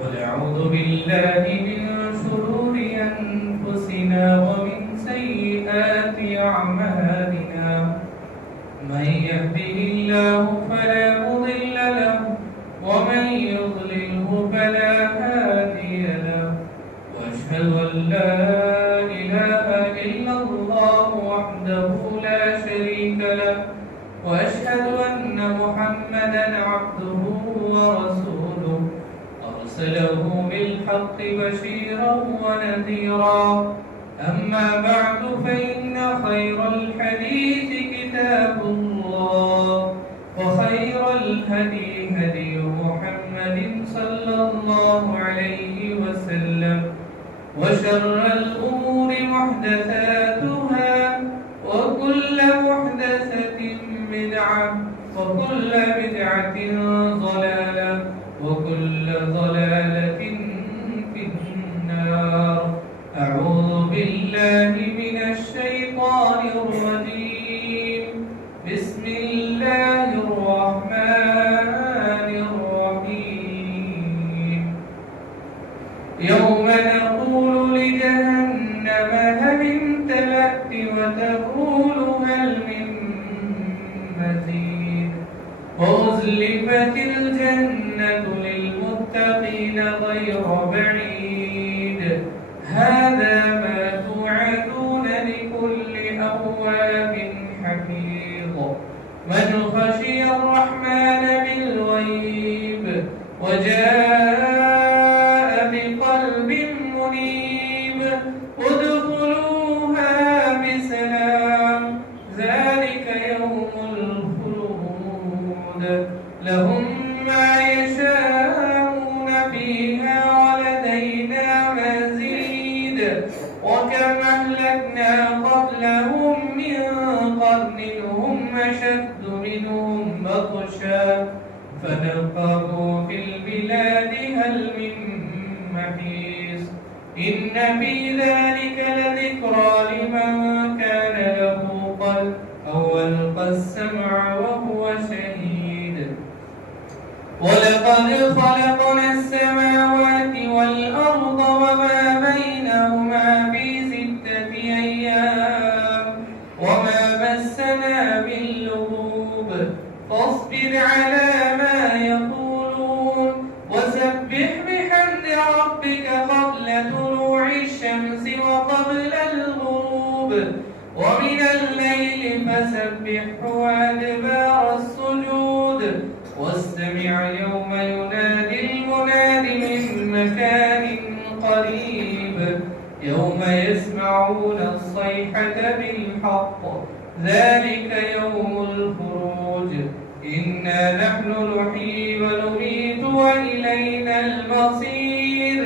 ونعوذ بالله من شرور أنفسنا ومن سيئات أعمالنا من يهده الله فلا مضل له ومن يضلله فلا هادي له وأشهد أن لا إله إلا الله وحده لا شريك له وأشهد أن محمدا عبده ورسوله أرسله بالحق بشيرا ونذيرا أما بعد فإن خير الحديث كتاب الله وخير الهدي هدي محمد صلى الله عليه وسلم وشر الأمور محدثاتها وكل محدثة بدعة وكل بدعة ضلالة وكل ضلالة في النار. أعوذ بالله من الشيطان الرجيم. بسم الله الرحمن الرحيم. يوم نقول لجهنم هل امتلأت وتقول هل من مزيد وأزلفت الجنة للمتقين غير بعيد هذا ما توعدون لكل أواب حفيظ من خشي الرحمن بالغيب وجاء بقلب منيب ادخلوها بسلام ذلك يوم الخلود لهم ما يشاءون فيها ولدينا مزيد وكم أهلكنا قبلهم من قرن هم أشد منهم بطشا فنقبوا في البلاد هل من محيص إن في ذلك لذكرى لمن كان له قلب أو ألقى السمع وهو شهيد. ولقد خلقنا السماوات والأرض وما بينهما في 6 أيام وما مسنا من لغوب فاصبر على ما يقولون وسبح بحمد ربك قبل طلوع الشمس وقبل الغروب ومن الليل فسبحه وأدبار السجود واستمع يوم ينادي المناد من مكان قريب يوم يسمعون الصيحة بالحق ذلك يوم الخروج إنا نحن نحيي ونميت وإلينا المصير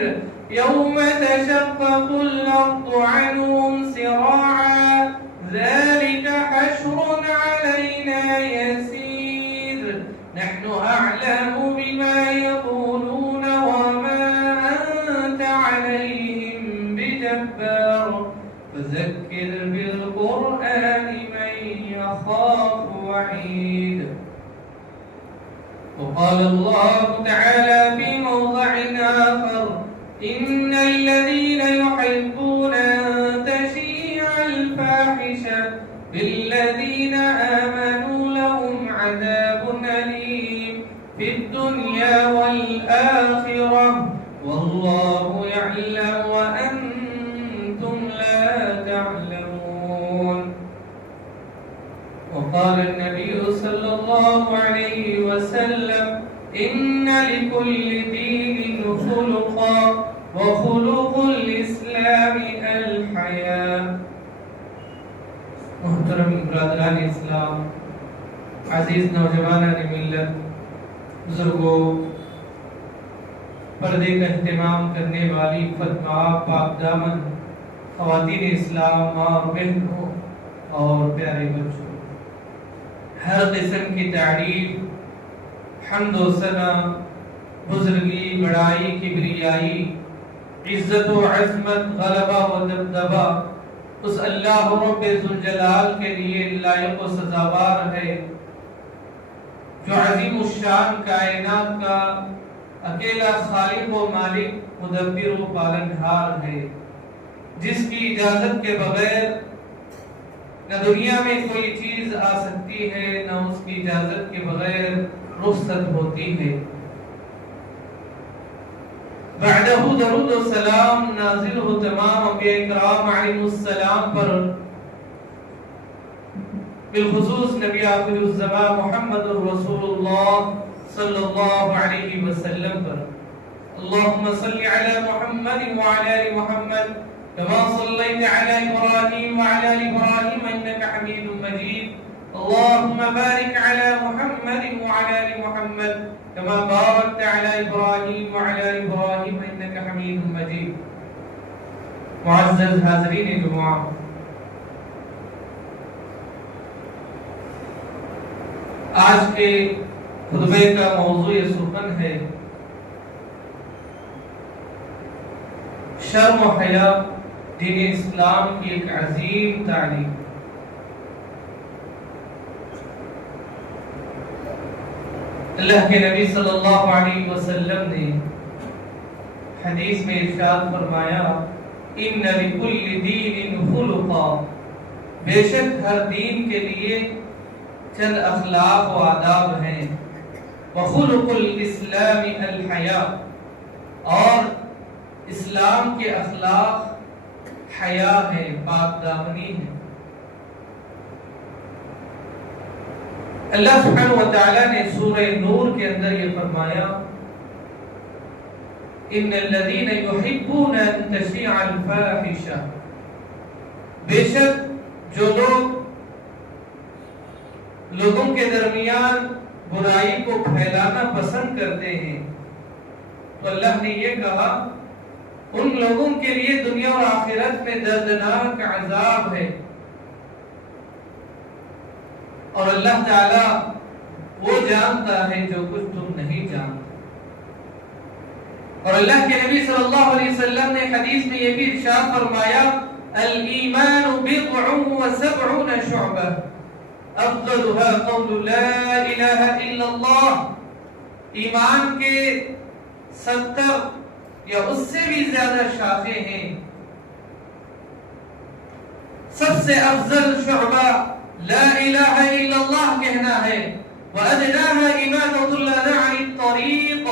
يوم تشقق الأرض عنهم سراعا ذلك حشر علينا يسير نحن أعلم بما يقولون وما أنت عليهم بجبار فذكر بالقرآن من يخاف وعيد. وقال الله تعالى في موضع آخر إن الذين يحبون أن تشيع الفاحشة بالذين آمنوا لهم عذاب أليم في الدنيا والآخرة والله يعلم وأنتم لا تعلمون. وقال النبي صلى الله عليه وسلم إن لكل دين خلقا وخلق الإسلام الحياة. محترم برادران اسلام، عزیز نوجوانان ملت، بزرگوں، پردے کا اہتمام کرنے والی فتویٰ پاک دامن خواتین اسلام، ماں اور بہنوں اور پیارے بچوں، ہر قسم کی تعریف، حمد و ثنا، بزرگی، بڑائی، کبریائی، عزت و عظمت، غلبہ و دبدبہ اس اللہ رب ذوالجلال کے لیے لائق و سزاوار ہے جو عظیم الشان کائنات کا اکیلا خالق و مالک مدبر و پالنہار ہے، جس کی اجازت کے بغیر نہ دنیا میں کوئی چیز آ سکتی ہے، نہ اس کی اجازت کے بغیر رخصت ہوتی ہے۔ بعدہ درود و سلام نازل ہو تمام انبیاء کرام علیہ السلام پر، بالخصوص نبی آخر الزمان محمد رسول اللہ صلی اللہ علیہ وسلم پر۔ اللہم صلی علی محمد وعلی آل محمد كما صليت على إبراهيم وعلى آل إبراهيم إنك حميد مجيد اللهم بارك على محمد وعلى آل محمد كما باركت على إبراهيم وعلى آل إبراهيم إنك حميد مجيد۔ معزز حاضرین جمعہ، آج کے خطبے کا موضوع سخن ہے شرم و حیا دین اسلام کی ایک عظیم تعلیم۔ اللہ کے نبی صلی اللہ علیہ وسلم نے حدیث میں ارشاد فرمایا، ان لکل دین خلقا، بے شک ہر دین کے لیے چند اخلاق و آداب ہیں، وخلق الاسلام الحیا، اور اسلام کے اخلاق حیا ہے، پاک دامنی ہے۔ اللہ سبحانہ وتعالی نے سورہ نور کے اندر یہ فرمایا، ان الذین یحبون ان تشیع الفاحشہ، بے شک جو لوگ لوگوں کے درمیان برائی کو پھیلانا پسند کرتے ہیں، تو اللہ نے یہ کہا ان لوگوں کے لیے دنیا اور آخرت میں دردناک عذاب ہے۔ اور اللہ تعالی وہ جانتا ہے جو کچھ تم نہیں جانتے۔ اور اللہ کے نبی صلی اللہ علیہ وسلم نے حدیث میں یہ بھی ارشاد فرمایا، الایمان بضع وسبعون شعبہ افضلها قول لا الہ الا اللہ، ایمان کے 70 یا اس سے بھی زیادہ شاخیں ہیں، سب سے افضل شعبہ لا الہ الا اللہ کہنا ہے، وَأَدْنَاهَا إِمَاتَةُ الْأَذَى عَنِ الطَّرِيقِ،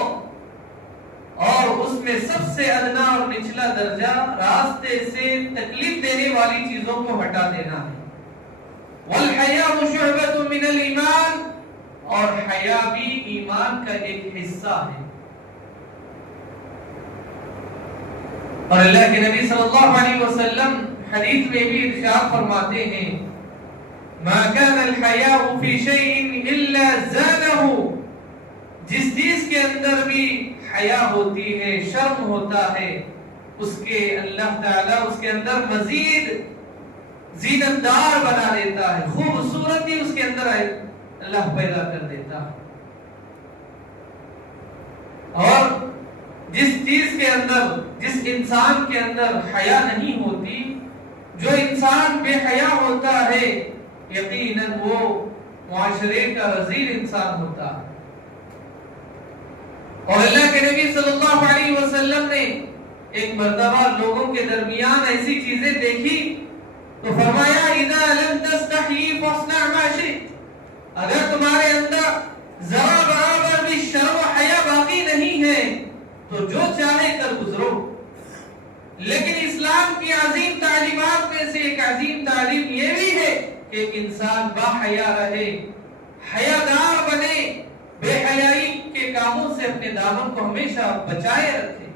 اور اس میں سب سے ادنا اور نچلا درجہ راستے سے تکلیف دینے والی چیزوں کو ہٹا دینا ہے۔ وَالْحَيَاءُ شُعْبَةٌ مِّنَ الْإِيمَانِ، اور حیا بھی ایمان کا ایک حصہ ہے۔ اور اللہ کے نبی صلی اللہ علیہ وسلم حدیث میں بھی ارشاد فرماتے ہیں، ما كان الحیاء فی شیء الا زانہ، جس چیز کے اندر بھی حیا ہوتی ہے، شرم ہوتا ہے، اس کے اللہ تعالیٰ اس کے اندر مزید زینت دار بنا دیتا ہے، خوبصورتی اس کے اندر اللہ پیدا کر دیتا ہے۔ اور جس چیز کے اندر، جس انسان کے اندر حیا نہیں ہوتی، جو انسان بے حیا ہوتا ہے، یقیناً وہ معاشرے کا رذیل انسان ہوتا ہے۔ اور اللہ کے نبی صلی اللہ علیہ وسلم نے ایک مرتبہ لوگوں کے درمیان ایسی چیزیں دیکھی تو فرمایا، اذا لم تستحی فاصنع ما شئت، اگر تمہارے اندر ذرا برابر بھی شرم و حیا باقی نہیں ہے تو جو چاہے کر گزرو۔ لیکن اسلام کی عظیم تعلیمات میں سے ایک عظیم تعلیم یہ بھی ہے کہ ایک انسان با حیا رہے، حیادار بنے، بے حیائی کے کاموں سے اپنے دامن کو ہمیشہ بچائے رکھے۔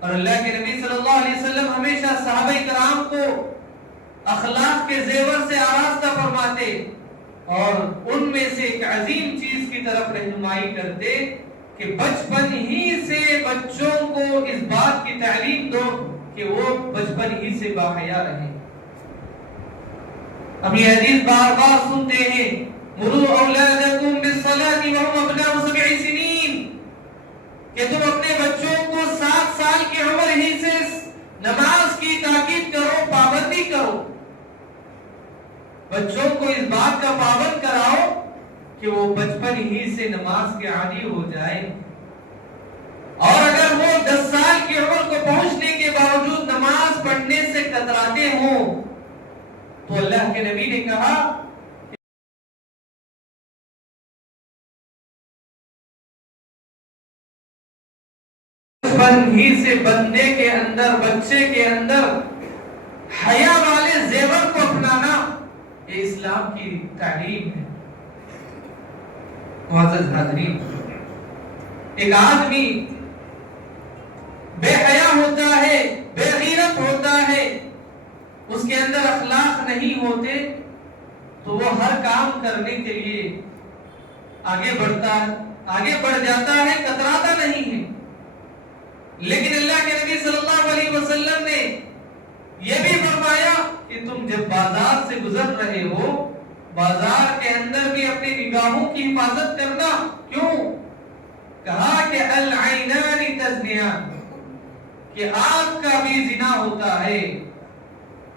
اور اللہ کے نبی صلی اللہ علیہ وسلم ہمیشہ صحابہ کرام کو اخلاق کے زیور سے آراستہ فرماتے اور ان میں سے ایک عظیم چیز کی طرف رہنمائی کرتے کہ بچپن ہی سے بچوں کو اس بات کی تعلیم دو کہ وہ بچپن ہی سے باحیا رہیں۔ ہم یہ حدیث بار بار سنتے ہیں، مروا اولادکم بالصلاۃ وهم ابناء 7 سنین، کہ تم اپنے بچوں کو 7 سال کی عمر ہی سے نماز کی تاکید کرو، پابندی کرو، بچوں کو اس بات کا پابند کراؤ کہ وہ بچپن ہی سے نماز کے عادی ہو جائے۔ تو اللہ کے نبی نے کہا بچپن ہی سے بندے کے اندر، بچے کے اندر حیا والے زیور کو اپنانا یہ اسلام کی تعلیم ہے۔ معزز حاضرین، ایک آدمی بے حیا ہوتا ہے، بے غیرت ہوتا ہے، اس کے اندر اخلاق نہیں ہوتے تو وہ ہر کام کرنے کے لیے آگے بڑھتا ہے، آگے بڑھ جاتا ہے، کتراتا نہیں ہے۔ لیکن اللہ کے نبی صلی اللہ علیہ وسلم نے یہ بھی فرمایا کہ تم جب بازار سے گزر رہے ہو، بازار کے اندر بھی اپنی نگاہوں کی حفاظت کرنا۔ کیوں؟ کہا کہ العینان تزنیان، کہ آنکھ کا بھی زنا ہوتا ہے۔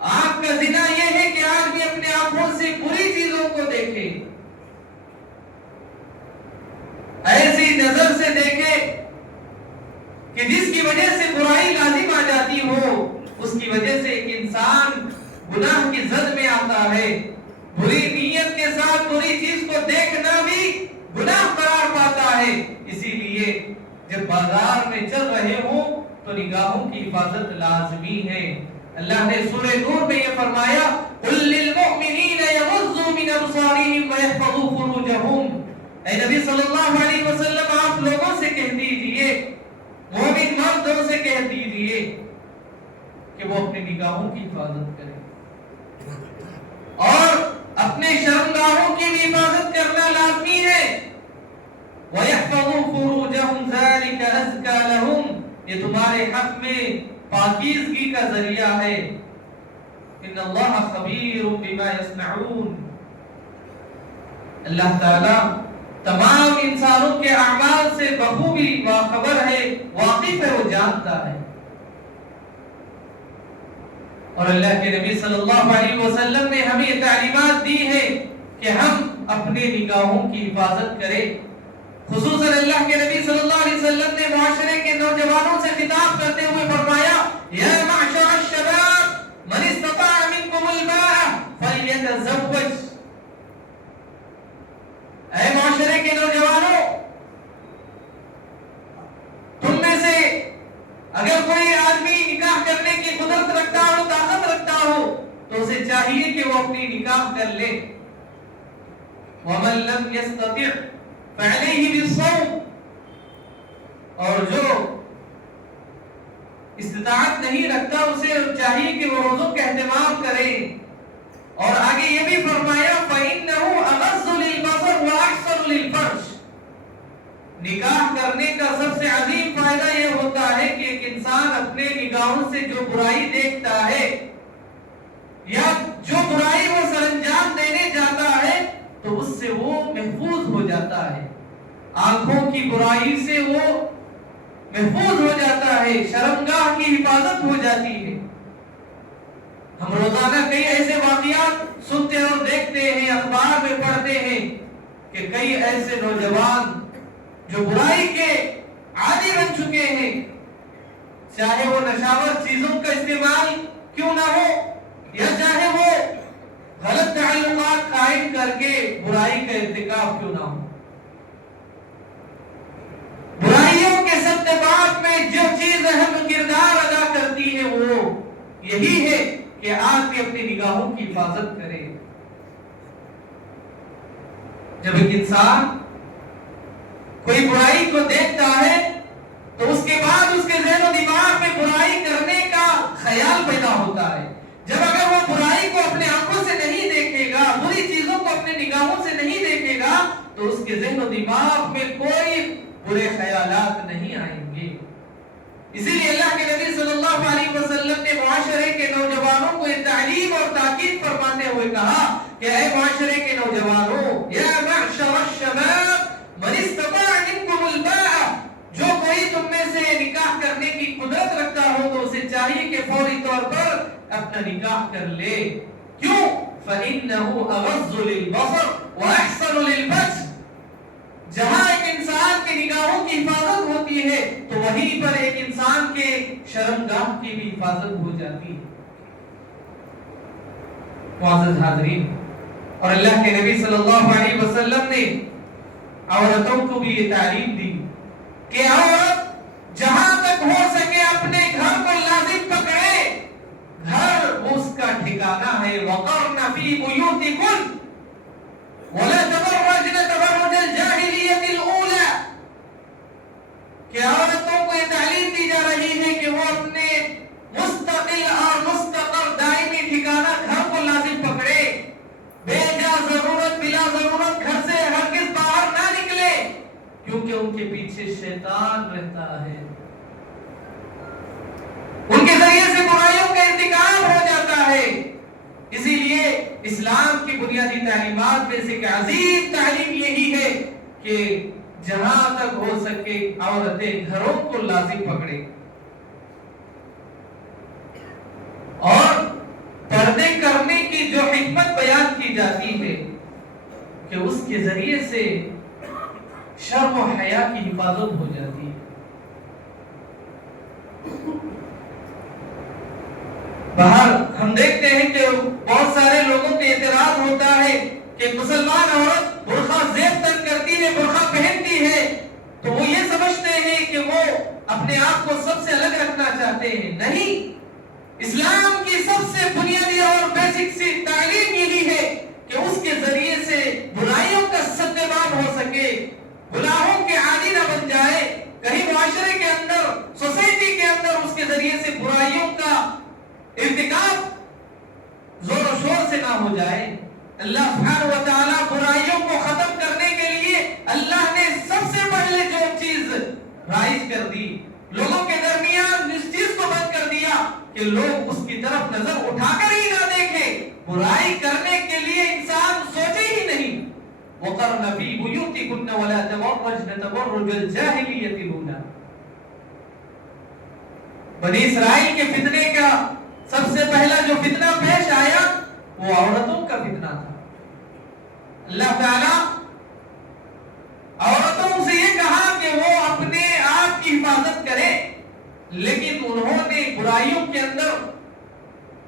آنکھ کا زنا یہ ہے کہ آدمی اپنے آنکھوں سے بری چیزوں کو دیکھے، ایسی نظر سے دیکھے کہ جس کی وجہ سے برائی لازم آ جاتی ہو، اس کی وجہ سے ایک انسان گناہ کی زد میں آتا ہے۔ بری نیت کے ساتھ بری چیز کو دیکھنا بھی گناہ قرار پاتا ہے۔ اسی لیے جب بازار میں چل رہے ہوں تو نگاہوں کی حفاظت لازمی ہے۔ اللہ نے سورہ نور میں یہ فرمایا قُلْ لِلْمُؤْمِنِينَ يَغُضُّوا مِنْ أَبْصَارِهِمْ وَيَحْفَظُوا فُرُوجَهُمْ، اے نبی صلی اللہ علیہ وسلم آپ لوگوں سے کہہ دیجئے، مومن مردوں سے کہہ دیجئے کہ وہ اپنی نگاہوں کی حفاظت کریں اور اپنے شرمگاہوں کی بھی حفاظت کرنا لازمی ہے۔ وَيَحْفَظُوا فُرُوجَهُمْ ذَلِكَ أَزْكَى لَهُمْ، یہ تمہارے حق میں پاکیزگی کا ذریعہ ہے۔ ان اللہ خبیر بما یصنعون، اللہ تعالی تمام انسانوں کے اعمال سے بخوبی باخبر ہے، واقف ہے، وہ جانتا ہے۔ اور اللہ کے نبی صلی اللہ علیہ وسلم نے ہمیں تعلیمات دی ہے کہ ہم اپنے نگاہوں کی حفاظت کریں۔ خصوصاً اللہ کے نبی صلی اللہ علیہ وسلم نے معاشرے کے نوجوانوں سے خطاب کرتے ہوئے فرمایا یا معشر الشباب من استطاع منکم الباء فلیتزوج، اے معاشرے کے نوجوانوں، تم میں سے اگر کوئی آدمی نکاح کرنے کی قدرت رکھتا ہو، طاقت رکھتا ہو، تو اسے چاہیے کہ وہ اپنی نکاح کر لے۔ ومن لم يستطع فعليه بالصوم، اور جو استطاعت نہیں رکھتا اسے چاہیے کہ وہ روزوں کا اہتمام کرے۔ اور آگے یہ بھی فرمایا فَإِنَّهُ أَغَضُّ لِلْبَصَرِ وَأَحْسَنُ لِلْفَرْجِ، نکاح کرنے کا سب سے عظیم فائدہ یہ ہوتا ہے کہ ایک انسان اپنے نگاہوں سے جو برائی دیکھتا ہے یا جو برائی وہ سر انجام دینے جاتا ہے تو اس سے وہ محفوظ ہو جاتا ہے، آنکھوں کی برائی سے وہ محفوظ ہو جاتا ہے، شرمگاہ کی حفاظت ہو جاتی ہے۔ ہم روزانہ کئی ایسے واقعات سنتے اور دیکھتے ہیں، اخبار میں پڑھتے ہیں کہ کئی ایسے نوجوان جو برائی کے عادی بن چکے ہیں، چاہے وہ نشاور چیزوں کا استعمال کیوں نہ ہو یا چاہے وہ غلط تعلقات قائم کر کے برائی کا ارتکاب کیوں نہ ہو، برائیوں کے سبب میں جو چیز اہم کردار ادا کرتی ہے وہ یہی ہے کہ آدمی اپنی نگاہوں کی حفاظت کرے۔ جب ایک انسان کوئی برائی کو دیکھتا ہے تو اس کے بعد اس کے ذہن و دماغ میں برائی کرنے کا خیال پیدا ہوتا ہے۔ جب اگر وہ برائی کو اپنے آنکھوں سے نہیں دیکھے گا، بری چیزوں کو اپنے نگاہوں سے نہیں دیکھے گا تو اس کے ذہن و دماغ میں کوئی برے خیالات نہیں آئیں گے۔ اسی لیے اللہ کے نبی صلی اللہ علیہ وسلم نے معاشرے کے نوجوانوں کو یہ تعلیم اور تاکید فرماتے ہوئے کہا کہ اے معاشرے کے نوجوانوں، یا معشر الشباب من استطاع منکم الباء، جو کوئی تم میں سے نکاح کرنے کی قدرت رکھتا ہو تو اسے چاہیے کہ فوری طور پر اپنا نکاح کر لے۔ کیوں؟ فَإِنَّهُ أَغَضُّ لِلْبَصَرِ وَأَحْسَنُ لِلْفَرْجِ، جہاں ایک انسان کی نگاہوں کی حفاظت ہوتی ہے تو وہیں پر ایک انسان کے شرمگاہ کی بھی حفاظت ہو جاتی ہے۔ معزز حاضرین، اور اللہ کے نبی صلی اللہ علیہ وسلم نے عورتوں کو بھی یہ تعلیم دی کہ عورت جہاں تک ہو سکے اپنے گھر کو لازم پکڑے، گھر اس کا ٹھکانہ ہے۔ وَقَرْنَ فِي بُيُوتِكُنَّ وَلَا تَبَرَّجْنَ تَبَرُّجَ الْجَاهِلِيَّةِ الْأُولَى، کہ عورتوں کو یہ تعلیم دی جا رہی ہے کہ وہ اپنے مستقل اور مستقر دائمی ٹھکانہ گھر کو لازم پکڑے، بے جا ضرورت بلا ضرورت گھر سے ہرگز باہر نہ نکلے، کیونکہ ان کے پیچھے شیطان رہتا ہے، ان کے ذریعے سے برائیوں کا ارتکاب ہو جاتا ہے۔ اسی لیے اسلام کی بنیادی تعلیمات میں سے ایک عظیم تعلیم یہی ہے کہ جہاں تک ہو سکے عورتیں گھروں کو لازم پکڑے، اور پردے کرنے کی جو حکمت بیان کی جاتی ہے کہ اس کے ذریعے سے شرم و حیا کی حفاظت ہو جاتی ہے۔ باہر ہم دیکھتے ہیں کہ بہت سارے لوگوں کے اعتراض ہوتا ہے کہ مسلمان عورت برقع زیب تک کرتی ہے، برقع پہنتی ہے، تو وہ یہ سمجھتے ہیں کہ وہ اپنے آپ کو سب سے الگ رکھنا چاہتے ہیں۔ نہیں، اسلام کی سب سے بنیادی اور بیسک سی تعلیم یہی ہے کہ اس کے ذریعے سے برائیوں کا سدباب ہو سکے، گناہوں کے عادی نہ بن جائے، کہیں معاشرے کے اندر، سوسائٹی کے اندر اس کے ذریعے سے برائیوں کا ارتکاب زور و شور سے نہ ہو جائے۔ اللہ سبحانہ و تعالیٰ برائیوں کو ختم کرنے کے لیے اللہ نے سب سے پہلے جو چیز رائج کر دی، لوگوں کے درمیان اس چیز کو بند کر دیا کہ لوگ اس کی طرف نظر اٹھا کر ہی نہ دیکھیں، برائی کرنے کے لیے انسان سوچے ہی نہیں۔ وَقَرْنَ فِي بُيُوتِكُنَّ وَلَا تَبَرَّجْنَ تَبَرُّجَ الْجَاهِلِيَّةِ الْأُولَى۔ بنی اسرائیل کے فتنے کا سب سے پہلا جو فتنہ پیش آیا وہ عورتوں کا فتنہ تھا۔ اللہ تعالیٰ عورتوں سے یہ کہا کہ وہ اپنے آپ کی حفاظت کرے، لیکن انہوں نے برائیوں کے اندر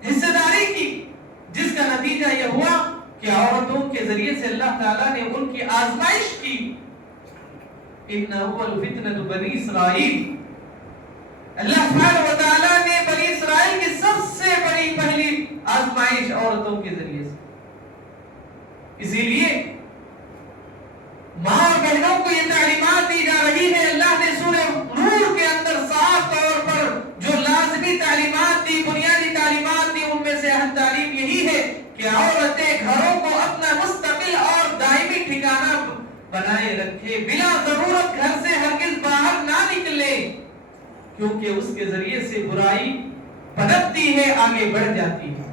حصہ داری کی، جس کا نتیجہ یہ ہوا کہ عورتوں کے ذریعے سے اللہ تعالیٰ نے ان کی آزمائش کی۔ اِنَّهُ الْفِتْنَةُ بَنِي اسرائیل، اللہ سبحانہ و تعالیٰ نے بنی اسرائیل کی سب سے بڑی پہلی آزمائش عورتوں کے ذریعے سے۔ اسی لیے ماں اور بہنوں کو یہ تعلیمات دی جا رہی ہے۔ اللہ نے سورہ نور کے اندر صاف طور پر جو لازمی تعلیمات دی، بنیادی تعلیمات دی، ان میں سے اہم تعلیم یہی ہے کہ عورتیں گھروں کو اپنا مستقل اور دائمی ٹھکانہ بنائے رکھے، بلا ضرورت گھر سے ہرگز باہر نہ نکلے، کیونکہ اس کے ذریعے سے برائی پنپتی ہے، آگے بڑھ جاتی ہے۔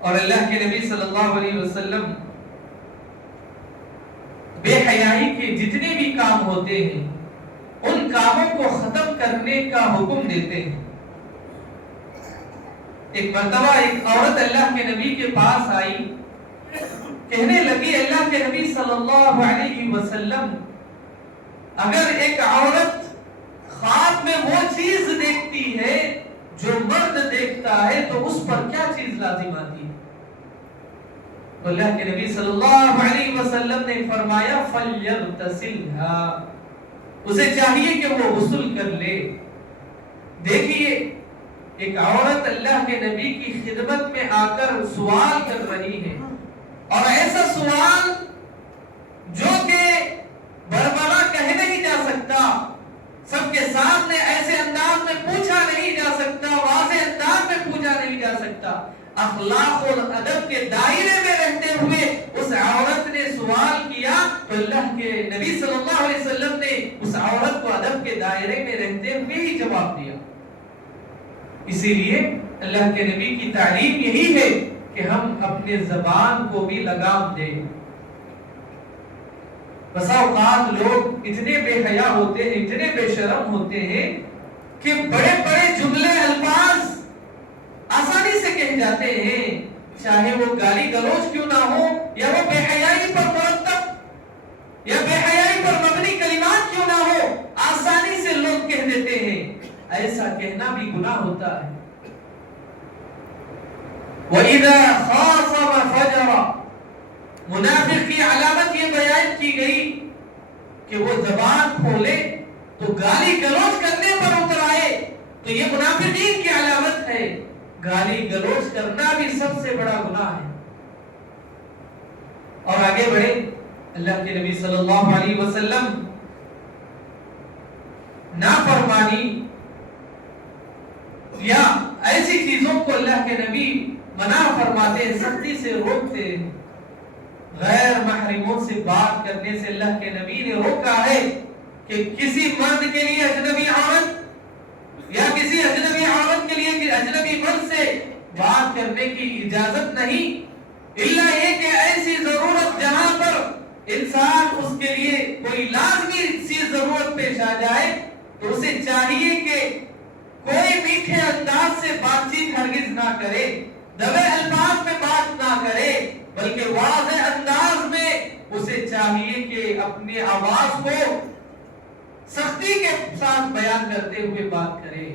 اور اللہ کے نبی صلی اللہ علیہ وسلم بے حیائی کے جتنے بھی کام ہوتے ہیں ان کاموں کو ختم کرنے کا حکم دیتے ہیں۔ ایک مرتبہ ایک عورت اللہ کے نبی کے پاس آئی، کہنے لگی اللہ کے نبی صلی اللہ علیہ وسلم، اگر ایک عورت خواب میں وہ چیز دیکھتی ہے جو مرد دیکھتا ہے تو اس پر کیا چیز لازم آتی ہے؟ تو اللہ کے نبی صلی اللہ علیہ وسلم نے فرمایا فَلْيَغْتَسِلْهَا، اسے چاہیے کہ وہ غسل کر لے۔ دیکھیے ایک عورت اللہ کے نبی کی خدمت میں آ کر سوال کر رہی ہے، اور ایسا سوال جو کہ بربرا کہہ نہیں جا سکتا، سب کے سامنے ایسے انداز میں پوچھا نہیں جا سکتا، واضح انداز میں پوچھا نہیں جا سکتا، اخلاق اور ادب کے دائرے میں رہتے ہوئے اس عورت نے سوال کیا تو اللہ کے نبی صلی اللہ علیہ وسلم نے اس عورت کو ادب کے دائرے میں رہتے ہوئے ہی جواب دیا۔ اسی لیے اللہ کے نبی کی تعلیم یہی ہے کہ ہم اپنے زبان کو بھی لگام دیں۔ بسا اوقات لوگ اتنے بے حیا ہوتے ہیں، اتنے بے شرم ہوتے ہیں کہ بڑے بڑے جملے الفاظ آسانی سے کہہ جاتے ہیں، چاہے وہ گالی گلوچ کیوں نہ ہو، یا وہ بے حیائی پر مرتب یا بے حیائی پر مبنی کلمات کیوں نہ ہو، آسانی سے لوگ کہہ دیتے ہیں۔ ایسا کہنا بھی گناہ ہوتا ہے۔ وَإِذَا خَاصَمَ فَجَرَ. منافق کی علامت یہ بیان کی گئی کہ وہ زبان کھولے تو گالی گلوچ کرنے پر اتر آئے. تو یہ منافقین کی علامت ہے. گالی گلوچ کرنا بھی سب سے بڑا گناہ ہے. اور آگے بڑھے اللہ کے نبی صلی اللہ علیہ وسلم نافرمانی یا ایسی چیزوں کو اللہ کے نبی منع فرماتے ہیں, سختی سے روکتے ہیں. غیر محرموں سے بات کرنے سے اللہ کے نبی نے روکا ہے کہ کسی مرد کے لیے اجنبی عورت یا کسی اجنبی عورت کے لیے اجنبی مرد سے بات کرنے کی اجازت نہیں, الا یہ کہ ایسی ضرورت جہاں پر انسان اس کے لیے کوئی لازمی سی ضرورت پیش آ جائے تو اسے چاہیے کہ کوئی میٹھے انداز سے بات چیت ہرگز نہ کرے, دبے الفاظ میں بات نہ کرے, بلکہ واضح انداز میں اسے چاہیے کہ اپنی آواز کو سختی کے ساتھ بیان کرتے ہوئے بات کرے.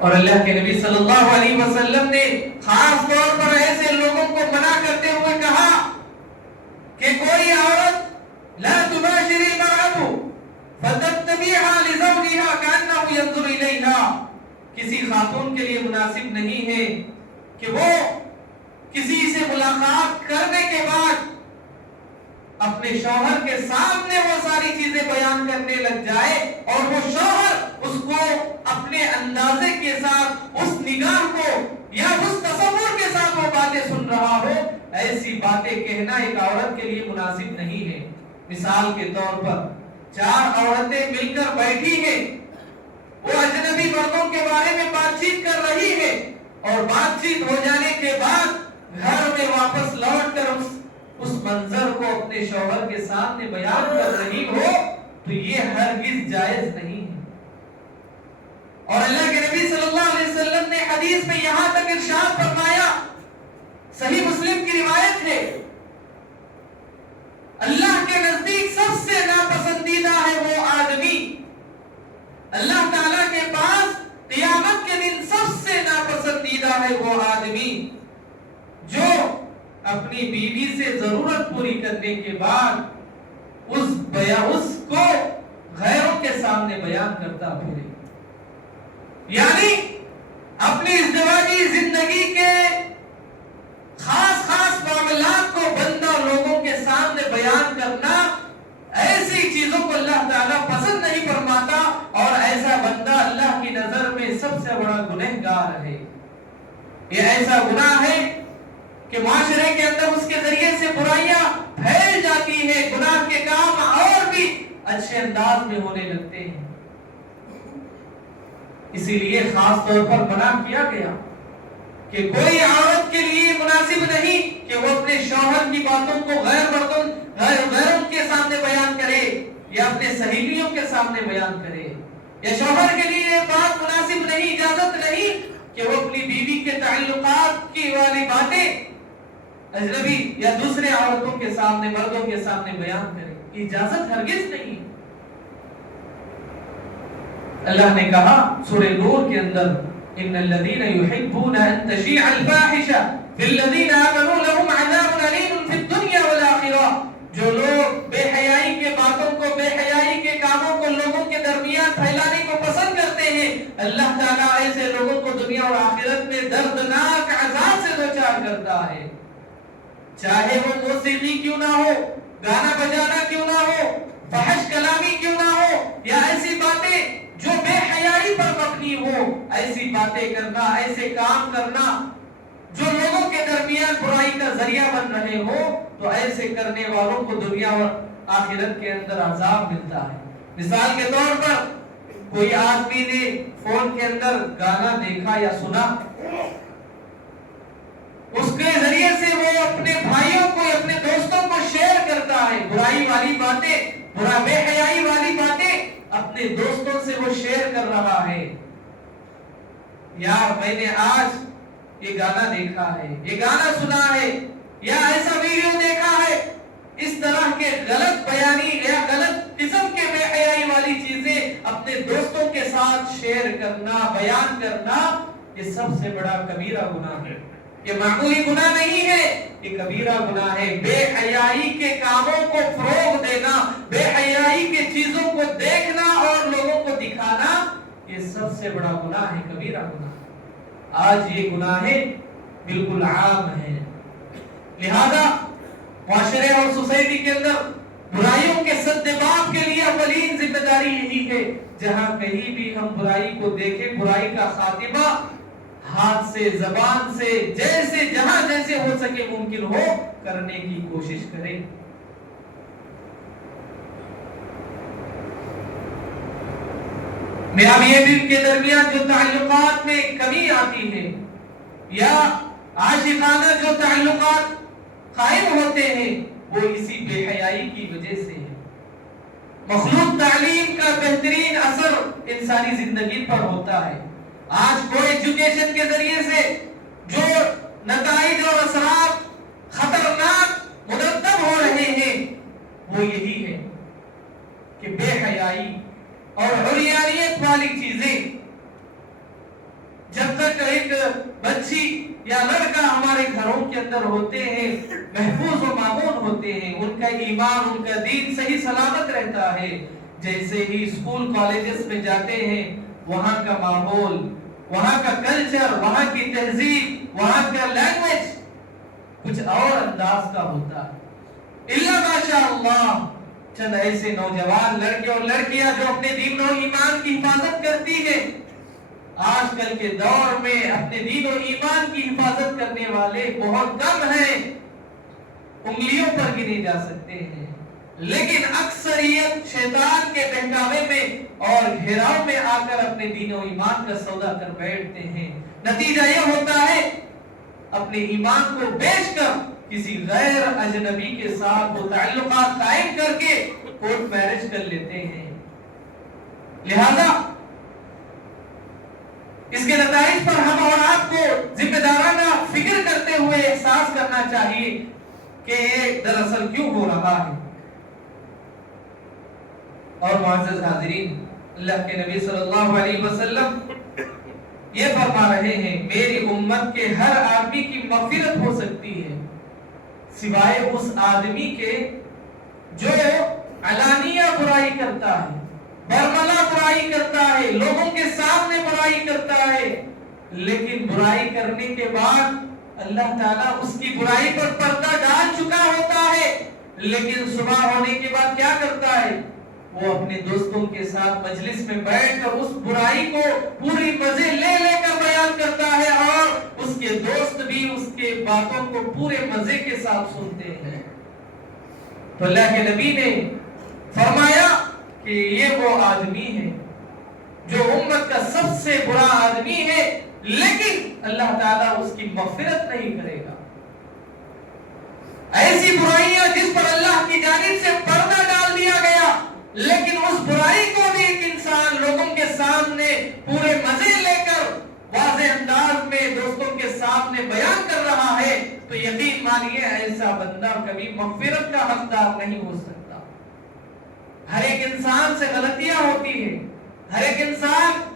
اور اللہ کے نبی صلی اللہ علیہ وسلم نے خاص طور پر ایسے لوگوں کو منع کرتے ہوئے کہا کہ کوئی عورت لا تباشر المرأة فتتبعها لزوجها كأنه ينظر إليها. کسی خاتون کے لیے مناسب نہیں ہے کہ وہ کسی سے ملاقات کرنے کے بعد اپنے شوہر کے سامنے وہ ساری چیزیں بیان کرنے لگ جائے اور وہ شوہر اس کو اپنے اندازے کے ساتھ اس نگاہ کو یا اس تصور کے ساتھ وہ باتیں سن رہا ہو. ایسی باتیں کہنا ایک عورت کے لیے مناسب نہیں ہے. مثال کے طور پر 4 عورتیں مل کر بیٹھی ہیں, وہ اجنبی مردوں کے بارے میں بات چیت کر رہی ہے اور بات چیت ہو جانے کے بعد گھر میں واپس لوٹ کر اس منظر کو اپنے شوہر کے سامنے بیان کر رہی ہو تو یہ ہرگز جائز نہیں ہے. اور اللہ کے نبی صلی اللہ علیہ وسلم نے حدیث میں یہاں تک ارشاد فرمایا, صحیح مسلم کی روایت ہے, اللہ کے نزدیک سب سے ناپسندیدہ ہے وہ آدمی, اللہ تعالیٰ کے پاس قیامت کے دن سب سے ناپسندیدہ ہے وہ آدمی جو اپنی بیوی سے ضرورت پوری کرنے کے بعد اس کو غیروں کے سامنے بیان کرتا پھرے. یعنی اپنی ازدواجی زندگی کے خاص خاص معاملات کو بندہ لوگوں کے سامنے بیان کرنا, ایسی چیزوں کو اللہ تعالیٰ پسند نہیں فرماتا اور ایسا بندہ اللہ کی نظر میں سب سے بڑا گنہگار ہے. یہ ایسا گناہ ہے کہ معاشرے کے اندر اس کے ذریعے سے برائیاں پھیل جاتی ہیں, گناہ کے کام اور بھی اچھے انداز میں ہونے لگتے ہیں. اسی لیے خاص طور پر منع کیا گیا کہ کوئی عورت کے لیے مناسب نہیں کہ وہ اپنے شوہر کی باتوں کو غیروں کے سامنے بیان کرے یا اپنے سہیلیوں کے سامنے بیان کرے, یا شوہر کے لیے یہ بات مناسب نہیں, اجازت نہیں کہ وہ اپنی بیوی کے تعلقات کی والی باتیں اجنبی یا دوسرے عورتوں کے سامنے, مردوں کے سامنے بیان کرے. اجازت ہرگز نہیں. اللہ نے کہا سورہ نور کے اندر, ان الذين يحبون ان تشيع الفاحشة في الذين آمنوا لهم عذاب أليم في الدنيا والآخرة. جو لوگ بے حیائی کے باتوں کو, بے حیائی کے کاموں کو لوگوں کے درمیان پھیلانے کو پسند کرتے ہیں, اللہ تعالیٰ ایسے لوگوں کو دنیا اور آخرت میں دردناک عذاب سے دوچار کرتا ہے. چاہے وہ موسیقی کیوں نہ ہو, گانا بجانا کیوں نہ ہو, فحش کلامی کیوں نہ ہو, یا ایسی باتیں جو بے حیائی پر مبنی ہو, ایسی باتیں کرنا, ایسے کام کرنا جو لوگوں کے درمیان برائی کا ذریعہ بن رہے ہو, تو ایسے کرنے والوں کو دنیا اور آخرت کے اندر عذاب ملتا ہے. مثال کے طور پر کوئی آدمی نے فون کے اندر گانا دیکھا یا سنا, اس کے ذریعے سے وہ اپنے بھائیوں کو, اپنے دوستوں کو شیئر کرتا ہے, برائی والی باتیں, بے حیائی والی باتیں اپنے دوستوں سے وہ شیئر کر رہا ہے. یار میں نے آج یہ گانا دیکھا ہے, یہ گانا سنا ہے, یا ایسا ویڈیو دیکھا ہے. اس طرح کے غلط بیانی یا غلط قسم کے بے حیائی والی چیزیں اپنے دوستوں کے ساتھ شیئر کرنا, بیان کرنا, یہ سب سے بڑا کبیرہ گناہ ہے. یہ معمولی گناہ نہیں ہے، یہ کبیرہ گناہ ہے. بے حیائی کے کاموں کو فروغ دینا، بے حیائی کے چیزوں کو دیکھنا اور لوگوں کو دکھانا، یہ سب سے بڑا گناہ ہے، کبیرہ گناہ. آج یہ گناہیں بالکل عام ہیں. لہذا معاشرے اور سوسائٹی کے اندر برائیوں کے سدباب کے لیے اولین ذمہ داری یہی ہے، جہاں کہیں بھی ہم برائی کو دیکھیں، برائی کا خاتمہ ہاتھ سے، زبان سے، جیسے جہاں جیسے ہو سکے ممکن ہو کرنے کی کوشش کریں. میاں بیوی کے درمیان جو تعلقات میں کمی آتی ہے یا عاشقانہ جو تعلقات قائم ہوتے ہیں وہ اسی بے حیائی کی وجہ سے ہے. مخلوط تعلیم کا بہترین اثر انسانی زندگی پر ہوتا ہے. آج کو ایجوکیشن کے ذریعے سے جو نتائج اور اثرات خطرناک مرتب ہو رہے ہیں وہ یہی ہے کہ بے حیائی اور عریانیت والی چیزیں جب تک ایک بچی یا لڑکا ہمارے گھروں کے اندر ہوتے ہیں، محفوظ و مامون ہوتے ہیں، ان کا ایمان، ان کا دین صحیح سلامت رہتا ہے. جیسے ہی اسکول کالجز میں جاتے ہیں وہاں کا ماحول، وہاں کا کلچر، وہاں کی تہذیب، وہاں کا لینگویج کچھ اور انداز کا ہوتا ہے. الا ماشاء اللہ چند ایسے نوجوان لڑکے اور لڑکیاں جو اپنے دین و ایمان کی حفاظت کرتی ہیں. آج کل کے دور میں اپنے دین و ایمان کی حفاظت کرنے والے بہت کم ہیں، انگلیوں پر گنے جا سکتے ہیں. لیکن اکثریت شیطان کے بہکاوے میں اور گھیراؤ میں آ کر اپنے دین و ایمان کا سودا کر بیٹھتے ہیں. نتیجہ یہ ہوتا ہے اپنے ایمان کو بیچ کر کسی غیر اجنبی کے ساتھ وہ تعلقات قائم کر کے کورٹ میرج کر لیتے ہیں. لہذا اس کے نتائج پر ہم اور آپ کو ذمہ دارانہ فکر کرتے ہوئے احساس کرنا چاہیے کہ یہ دراصل کیوں ہو رہا ہے. اور معزز حاضرین، اللہ کے نبی صلی اللہ علیہ وسلم یہ فرما رہے ہیں میری امت کے ہر آدمی کی مغفرت ہو سکتی ہے سوائے اس آدمی کے جو علانیہ برائی کرتا ہے، برملا برائی کرتا ہے، لوگوں کے سامنے برائی کرتا ہے، لیکن برائی کرنے کے بعد اللہ تعالیٰ اس کی برائی پر پردہ ڈال چکا ہوتا ہے، لیکن صبح ہونے کے بعد کیا کرتا ہے؟ وہ اپنے دوستوں کے ساتھ مجلس میں بیٹھ کر اس برائی کو پوری مزے لے لے کر بیان کرتا ہے اور اس کے دوست بھی اس کے باتوں کو پورے مزے کے ساتھ سنتے ہیں. تو اللہ کے نبی نے فرمایا کہ یہ وہ آدمی ہے جو امت کا سب سے برا آدمی ہے، لیکن اللہ تعالیٰ اس کی مغفرت نہیں کرے گا. ایسی برائیاں جس پر اللہ کی جانب سے پردہ ڈال دیا گیا، لیکن اس برائی کو بھی ایک انسان لوگوں کے سامنے پورے مزے لے کر واضح انداز میں دوستوں کے سامنے بیان کر رہا ہے، تو یقین مانیے ایسا بندہ کبھی مغفرت کا حقدار نہیں ہو سکتا. ہر ایک انسان سے غلطیاں ہوتی ہیں، ہر ایک انسان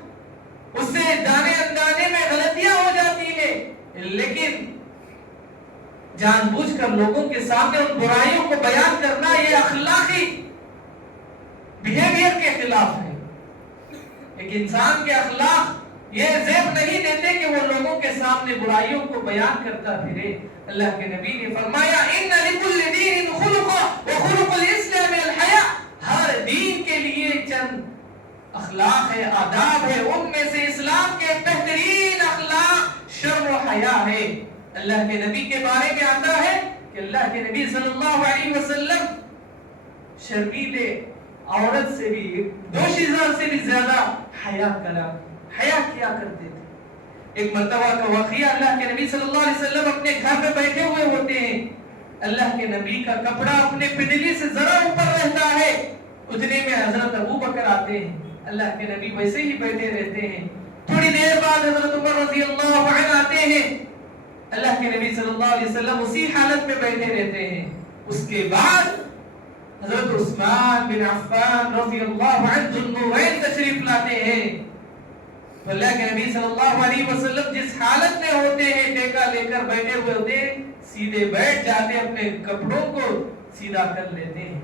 اس سے جانے اندازے میں غلطیاں ہو جاتی ہیں، لیکن جان بوجھ کر لوگوں کے سامنے ان برائیوں کو بیان کرنا یہ اخلاقی بیہیویئر کے خلاف ہے. ایک انسان کے اخلاق یہ زیب نہیں دیتے کہ وہ لوگوں کے سامنے برائیوں کو بیان کرتا پھرے. اللہ کے نبی نے فرمایا ان لکل دین خلق وخلق الاسلام الحیاء، ہر دین کے لیے چند اخلاق ہے، آداب ہے، ان میں سے اسلام کے بہترین اخلاق شرم و حیا ہے. اللہ کے نبی کے بارے میں آتا ہے کہ اللہ کے نبی صلی اللہ علیہ وسلم شرمیلے عورت سے بھی، دوشیزہ سے بھی زیادہ حیا کیا کرتے تھے. ایک مرتبہ کا واقعہ، اللہ کے نبی صلی اللہ علیہ وسلم اپنے گھر میں بیٹھے ہوئے ہوتے ہیں، اللہ کے نبی کا کپڑا اپنے پنڈلی سے ذرا اوپر رہتا ہے، اتنے میں حضرت ابو بکر آتے ہیں، اللہ کے نبی ویسے ہی بیٹھے رہتے ہیں. تھوڑی دیر بعد حضرت عمر رضی اللہ عنہ آتے ہیں، اللہ کے نبی صلی اللہ علیہ وسلم اسی حالت میں بیٹھے رہتے ہیں. اس کے بعد حضرت عثمان بن عفان رضی اللہ عنہ ذو النورین تشریف لاتے ہیں. تو اللہ کے نبی صلی اللہ علیہ وسلم جس حالت میں ہوتے ہیں ٹیکا لے کر بیٹھے ہوئے ہوتے ہیں سیدھے بیٹھ جاتے اپنے کپڑوں کو سیدھا کر لیتے ہیں.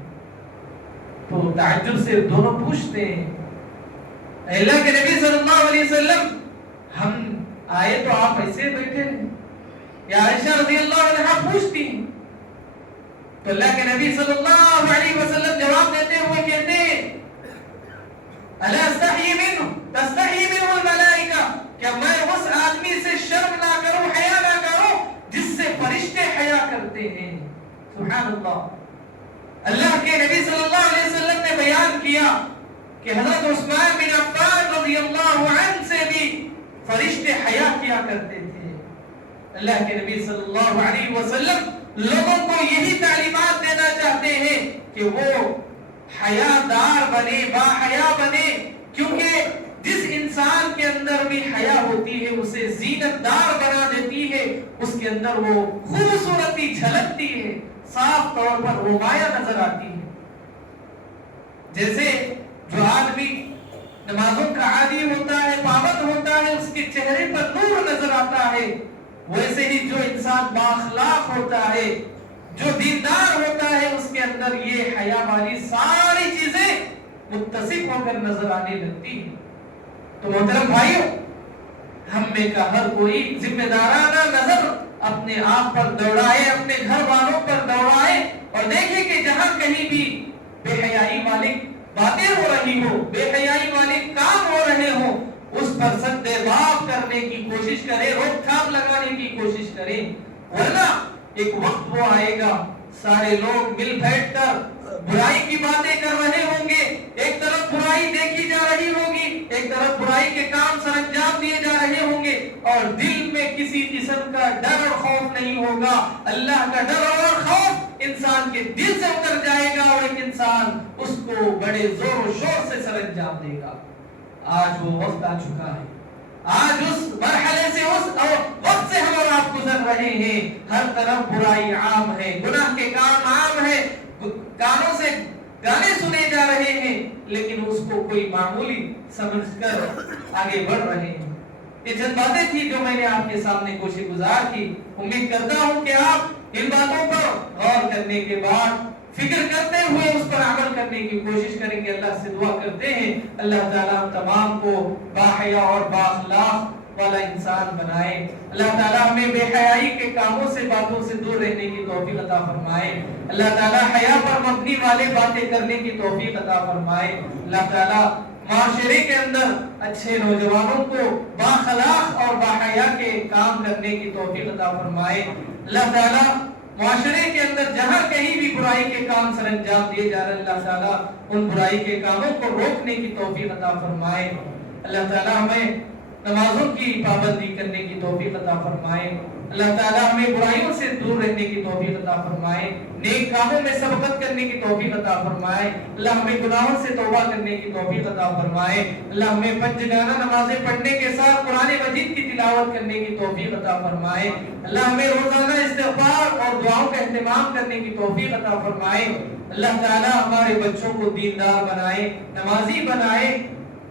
تو تعجب سے دونوں پوچھتے ہیں اللہ کے نبی صلی اللہ علیہ وسلم ہم آئے تو آپ ایسے بیٹھے ہیں. یا عائشہ رضی اللہ عنہا پوچھتی ہیں تو اللہ کے نبی صلی اللہ علیہ وسلم جواب دیتے ہوئے کہتے ہیں الا استحی منہ تستحی منہ الملائکہ، کیا میں اس آدمی سے شرم نہ کروں، حیا نہ کروں جس سے فرشتے حیا کرتے ہیں. سبحان اللہ. اللہ کے نبی صلی اللہ علیہ وسلم نے بیان کیا کہ حضرت عثمان بن عفان رضی اللہ عنہ سے بھی فرشتے حیا کیا کرتے تھے. اللہ کے نبی صلی اللہ علیہ وسلم لوگوں کو یہی تعلیمات دینا چاہتے ہیں کہ وہ حیا دار بنے، با حیا بنے، کیونکہ جس انسان کے اندر بھی حیا ہوتی ہے اسے زینت دار بنا دیتی ہے، اس کے اندر وہ خوبصورتی جھلکتی ہے، صاف طور پر رمایہ نظر آتی ہے. جیسے جو آدمی نمازوں کا عادی ہوتا ہے، پابند ہوتا ہے، اس کے چہرے پر نور نظر آتا ہے، ویسے ہی جو انسان بااخلاق ہوتا ہے، جو دیندار ہوتا ہے، اس کے اندر یہ حیا والی ساری چیزیں متصف ہو کر نظر آنے لگتی ہیں. تو محترم بھائیو، ہم میں کا ہر کوئی ذمہ دارانہ نظر اپنے آپ پر دوڑائے، اپنے گھر والوں پر دوڑائے، اور دیکھیں کہ جہاں کہیں بھی بے حیائی والی باتیں ہو رہی ہو، بے حیائی والے کام ہو رہے ہوں، اس پر سد باب کرنے کی کوشش کرے، روک تھام لگانے کی کوشش کرے. ورنہ ایک وقت وہ آئے گا سارے لوگ مل بیٹھ کر برائی کی باتیں کر رہے ہوں گے، ایک طرف برائی دیکھی جا رہی ہوگی، ایک طرف برائی کے کام سر انجام دیے جا رہے ہوں گے، اور دل میں کسی قسم کا ڈر اور خوف نہیں ہوگا. اللہ کا ڈر اور خوف انسان کے دل سے اتر جائے گا اور ایک انسان اس کو بڑے زور و شور سے سر انجام دے گا. آج وہ وقت آ چکا ہے، آج اس مرحلے سے اس وقت سے ہم اور آپ گزر رہے ہیں. ہر طرف برائی عام ہے، گناہ کے کام عام ہے، کانوں سے گانے سنے جا رہے ہیں، لیکن اس کو کوئی معمولی سمجھ کر آگے بڑھ رہے ہیں. یہ چند باتیں تھی جو میں نے آپ کے سامنے کوشش گزار کی. امید کرتا ہوں کہ آپ ان باتوں پر غور کرنے کے بعد فکر کرتے ہوئے اس پر عمل کرنے کی کوشش کریں گے. اللہ سے دعا کرتے ہیں اللہ تعالیٰ ہم تمام کو باحیا اور بااخلاق والا انسان بنائے. اللہ تعالیٰ ہمیں بے حیائی کے کاموں سے، باتوں سے دور رہنے کی توفیق عطا فرمائے. اللہ تعالیٰ حیا پر مبنی والے باتیں کرنے کی توفیق عطا فرمائے. اللہ تعالیٰ معاشرے کے اندر اچھے نوجوانوں کو بااخلاق اور باحیا کے کام کرنے کی توفیق عطا فرمائے. اللہ تعالیٰ معاشرے کے اندر جہاں کہیں بھی برائی کے کام سر انجام دیے جا رہے ہیں، اللہ تعالیٰ ان برائی کے کاموں کو روکنے کی توفیق عطا فرمائے. اللہ تعالیٰ ہمیں نمازوں کی پابندی کرنے کی توفیق عطا فرمائے. اللہ تعالیٰ ہمیں برائیوں سے دور رہنے کی توفیق عطا فرمائے، نیک کاموں میں سبقت کرنے کی توفیق عطا فرمائے. اللہ ہمیں گناہوں سے توبہ کرنے کی توفیق عطا فرمائے. اللہ ہمیں پنجگانہ نمازیں پڑھنے کے ساتھ قرآن مجید کی تلاوت کرنے کی توفیق عطا فرمائے. اللہ ہمیں روزانہ استغفار اور دعاؤں کا اہتمام کرنے کی توفیق عطا فرمائے. اللہ تعالیٰ ہمارے بچوں کو دیندار بنائے، نمازی بنائے.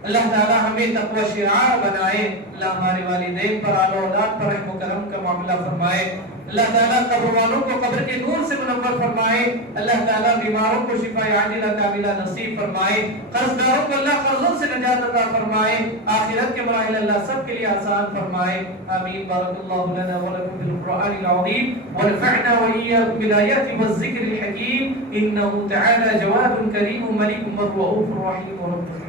اللہ تعالیٰ ہمیں تقوی شعار بنائے. اللہ ہمارے والدین پر، آل و اولاد پر رحم و کرم کا معاملہ فرمائے. اللہ تعالیٰ قبر والوں کو قبر کے نور سے منور فرمائے. اللہ تعالیٰ بیماروں کو شفا عاجلہ کاملہ نصیب فرمائے. قرض داروں کو اللہ قرضوں سے نجات عطا فرمائے. آخرت کے مراحل اللہ سب کے لیے آسان فرمائے. آمین. بارک اللہ لنا ولکم بالقرآن العظیم ونفعنا وإياكم بالآیات والذکر الحکیم. انہ تعالی جواد کریم ملک رؤوف رحیم رب